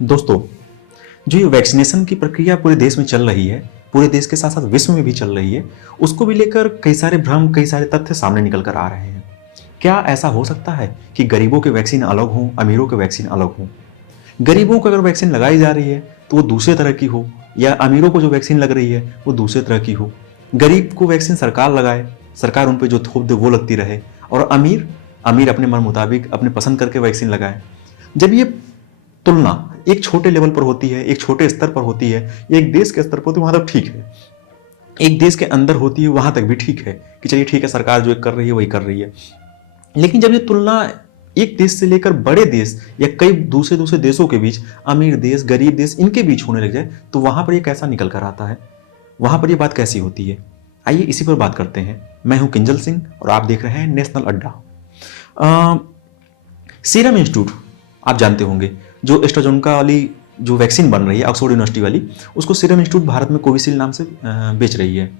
दोस्तों, जो ये वैक्सीनेशन की प्रक्रिया पूरे देश में चल रही है, पूरे देश के साथ साथ विश्व में भी चल रही है, उसको भी लेकर कई सारे भ्रम, कई सारे तथ्य सामने निकल कर आ रहे हैं। क्या ऐसा हो सकता है कि गरीबों के वैक्सीन अलग हों, अमीरों के वैक्सीन अलग हों? गरीबों को अगर वैक्सीन लगाई जा रही है तो वो दूसरे तरह की हो, या अमीरों को जो वैक्सीन लग रही है वो दूसरे तरह की हो। गरीब को वैक्सीन सरकार लगाए, सरकार उन पर जो थोप दे वो लगती रहे, और अमीर अमीर अपने मन मुताबिक अपने पसंद करके वैक्सीन लगाए। जब ये तुलना एक छोटे लेवल पर होती है, एक छोटे स्तर पर होती है, या एक देश के स्तर पर होती है, वहां तक ठीक है। एक देश के अंदर होती है वहां तक भी ठीक है कि चलिए ठीक है, सरकार जो कर रही है वही कर रही है। लेकिन जब ये तुलना एक देश से लेकर बड़े देश या कई दूसरे दूसरे देशों के बीच, अमीर देश, गरीब देश, इनके बीच होने लग जाए, तो वहां पर ये कैसा निकल कर आता है, वहां पर ये बात कैसी होती है? आइए इसी पर बात करते हैं। मैं हूं किंजल सिंह और आप देख रहे हैं नेशनल अड्डा। सीरम इंस्टीट्यूट आप जानते होंगे, जो एस्ट्राजेनेका वाली जो वैक्सीन बन रही है ऑक्सफोर्ड यूनिवर्सिटी वाली, उसको सीरम इंस्टीट्यूट भारत में कोविशील्ड नाम से बेच रही है।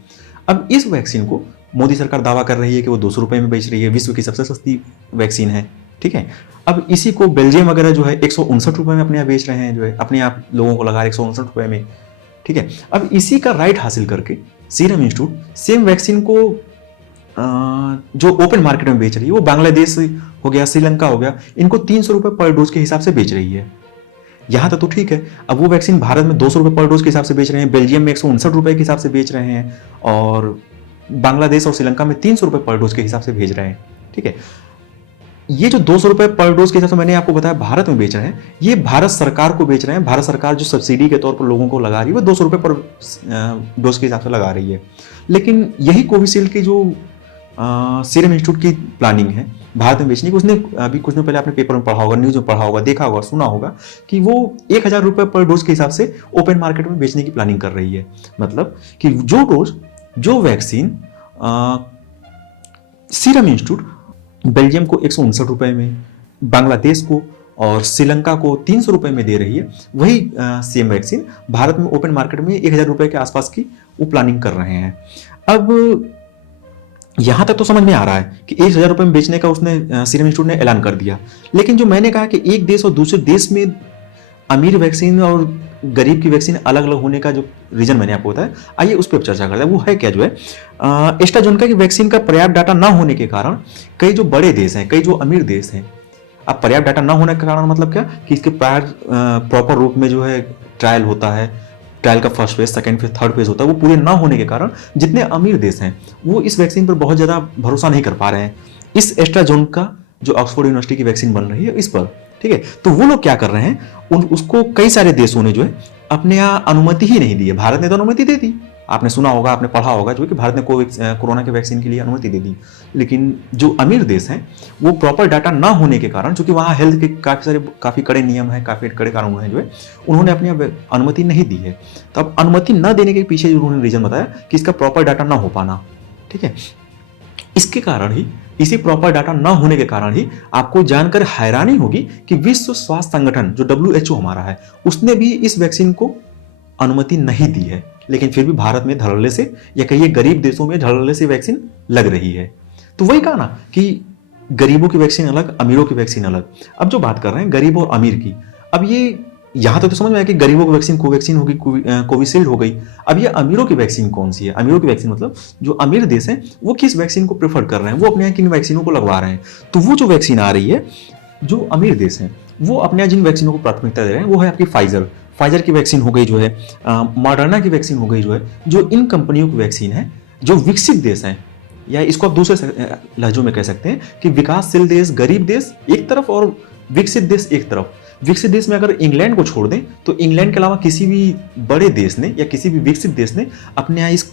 अब इस वैक्सीन को मोदी सरकार दावा कर रही है कि वो 200 रुपये में बेच रही है, विश्व की सबसे सस्ती वैक्सीन है। ठीक है, अब इसी को बेल्जियम वगैरह जो है 159 रुपये में अपने यहाँ बेच रहे हैं, जो है अपने आप लोगों को लगा 159 रुपये में। ठीक है, अब इसी का राइट हासिल करके सीरम इंस्टीट्यूट सेम वैक्सीन को जो ओपन मार्केट में बेच रही है, वो बांग्लादेश हो गया, श्रीलंका हो गया, इनको 300 रुपये पर डोज के हिसाब से बेच रही है। यहां तक तो ठीक है। अब वो वैक्सीन भारत में 200 रुपये पर डोज के हिसाब से बेच रहे हैं, बेल्जियम में 159 रुपये के हिसाब से बेच रहे हैं, और बांग्लादेश और श्रीलंका में 300 रुपये पर डोज के हिसाब से भेज रहे हैं। ठीक है, ये जो 200 रुपये पर डोज के हिसाब से मैंने आपको बताया भारत में बेच रहे हैं, ये भारत सरकार को बेच रहे हैं। भारत सरकार जो सब्सिडी के तौर पर लोगों को लगा रही है, वो 200 रुपये पर डोज के हिसाब से लगा रही है। लेकिन यही कोविशील्ड की जो सीरम इंस्टीट्यूट की प्लानिंग है भारत में बेचने की, उसने अभी कुछ दिन पहले आपने पेपर में पढ़ा होगा, न्यूज में पढ़ा होगा, देखा होगा, सुना होगा कि वो 1000 रुपये पर डोज के हिसाब से ओपन मार्केट में बेचने की प्लानिंग कर रही है। मतलब कि जो वैक्सीन सीरम इंस्टीट्यूट बेल्जियम को 159 रुपये में, बांग्लादेश को और श्रीलंका को 300 रुपये में दे रही है, वही सेम वैक्सीन भारत में ओपन मार्केट में 1000 रुपये के आसपास की वो प्लानिंग कर रहे हैं। अब यहां तक तो समझ में आ रहा है कि 1000 रुपये में बेचने का उसने सीरम इंस्टीट्यूट ने ऐलान कर दिया। लेकिन जो मैंने कहा कि एक देश और दूसरे देश में अमीर वैक्सीन और गरीब की वैक्सीन अलग अलग होने का जो रीजन मैंने आपको बताया, आइए उस पर चर्चा करते हैं। वो है क्या, जो है एस्ट्राजेनेका की वैक्सीन का पर्याप्त डाटा ना होने के कारण कई जो बड़े देश हैं, कई जो अमीर देश हैं, अब पर्याप्त डाटा ना होने के कारण मतलब क्या कि इसके प्रायर प्रॉपर रूप में जो है ट्रायल होता है, ट्रायल का first phase, second phase, third phase होता है, वो पूरे ना होने के कारण जितने अमीर देश हैं वो इस वैक्सीन पर बहुत ज़्यादा भरोसा नहीं कर पा रहे हैं, इस एस्ट्राजेनेका जो ऑक्सफोर्ड यूनिवर्सिटी की वैक्सीन बन रही है इस पर। ठीक है, तो वो लोग क्या कर रहे हैं, उसको कई सारे देशों ने जो है अपने यहाँ अनुमति ही नहीं दी है। भारत ने तो अनुमति दे दी, आपने सुना होगा, आपने पढ़ा होगा जो कि भारत ने कोरोना के वैक्सीन के लिए अनुमति दे दी। लेकिन जो अमीर देश हैं वो प्रॉपर डाटा ना होने के कारण, चूंकि वहाँ हेल्थ के काफ़ी कड़े नियम हैं, काफ़ी कड़े कानून हैं, जो है उन्होंने अपनी अनुमति नहीं दी है। तो अब अनुमति न देने के पीछे उन्होंने रीजन बताया कि इसका प्रॉपर डाटा ना हो पाना। ठीक है, इसके कारण ही, इसी प्रॉपर डाटा ना होने के कारण ही आपको जानकर हैरानी होगी कि विश्व स्वास्थ्य संगठन जो WHO हमारा है, उसने भी इस वैक्सीन को अनुमति नहीं दी है। लेकिन फिर भी भारत में धड़ल्ले से, या कहिए गरीब देशों में धड़ल्ले से वैक्सीन लग रही है। तो वही कहा ना कि गरीबों की वैक्सीन अलग, अमीरों की वैक्सीन अलग। अब जो बात कर रहे हैं गरीब और अमीर की, अब ये यहां तक तो समझ में आया कि गरीबों की वैक्सीन कोवैक्सीन होगी, कोविशील्ड हो गई। अब ये अमीरों की वैक्सीन कौन सी है? अमीरों की वैक्सीन मतलब जो अमीर देश हैं वो किस वैक्सीन को प्रेफर कर रहे हैं, वो अपने यहाँ किन वैक्सीनों को लगवा रहे हैं। तो वो जो वैक्सीन आ रही है, जो अमीर देश हैं वो अपने यहाँ जिन वैक्सीनों को प्राथमिकता दे रहे हैं, वो है आपकी फाइजर की वैक्सीन हो गई, जो है मॉडर्ना की वैक्सीन हो गई, जो है जो इन कंपनियों की वैक्सीन है। जो विकसित देश हैं, या इसको आप दूसरे लहजों में कह सकते हैं कि विकासशील देश, गरीब देश एक तरफ और विकसित देश एक तरफ। विकसित देश में अगर इंग्लैंड को छोड़ दें तो इंग्लैंड के अलावा किसी भी बड़े देश ने या किसी भी विकसित देश ने अपने यहाँ इस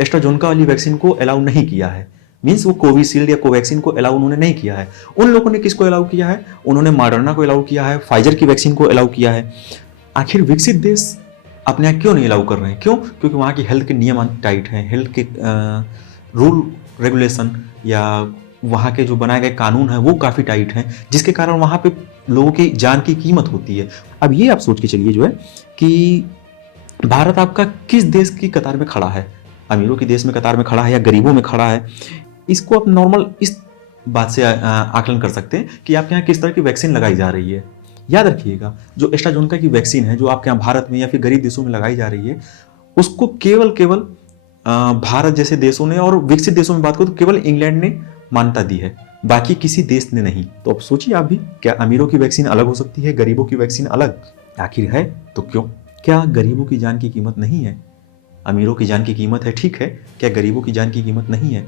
एस्ट्राजेनेका वाली वैक्सीन को अलाउ नहीं किया है। मीन्स वो कोविशील्ड या कोवैक्सीन को अलाउ उन्होंने नहीं किया है। उन लोगों ने किसको अलाउ किया है? उन्होंने मॉडर्ना को अलाउ किया है, फाइजर की वैक्सीन को अलाउ किया है। आखिर विकसित देश अपने यहाँ क्यों नहीं अलाउ कर रहे हैं? क्यों? क्योंकि वहाँ की हेल्थ के नियम टाइट हैं, हेल्थ के रूल रेगुलेशन या वहाँ के जो बनाए गए कानून हैं वो काफ़ी टाइट हैं, जिसके कारण वहाँ पे लोगों की जान की कीमत होती है। अब ये आप सोच के चलिए जो है कि भारत आपका किस देश की कतार में खड़ा है, अमीरों के देश में कतार में खड़ा है या गरीबों में खड़ा है? इसको आप नॉर्मल इस बात से आकलन कर सकते हैं कि आपके यहाँ किस तरह की वैक्सीन लगाई जा रही है। याद रखिएगा, जो एस्ट्राजेनेका की वैक्सीन है, जो आपके यहाँ भारत में या फिर गरीब देशों में लगाई जा रही है, उसको केवल केवल भारत जैसे देशों ने, और विकसित देशों में बात करो तो केवल इंग्लैंड ने मान्यता दी है, बाकी किसी देश ने नहीं। तो अब सोचिए आप भी, क्या अमीरों की वैक्सीन अलग हो सकती है, गरीबों की वैक्सीन अलग? आखिर है तो क्यों? क्या गरीबों की जान की कीमत नहीं है? अमीरों की जान की कीमत है, ठीक है, क्या गरीबों की जान की कीमत नहीं है?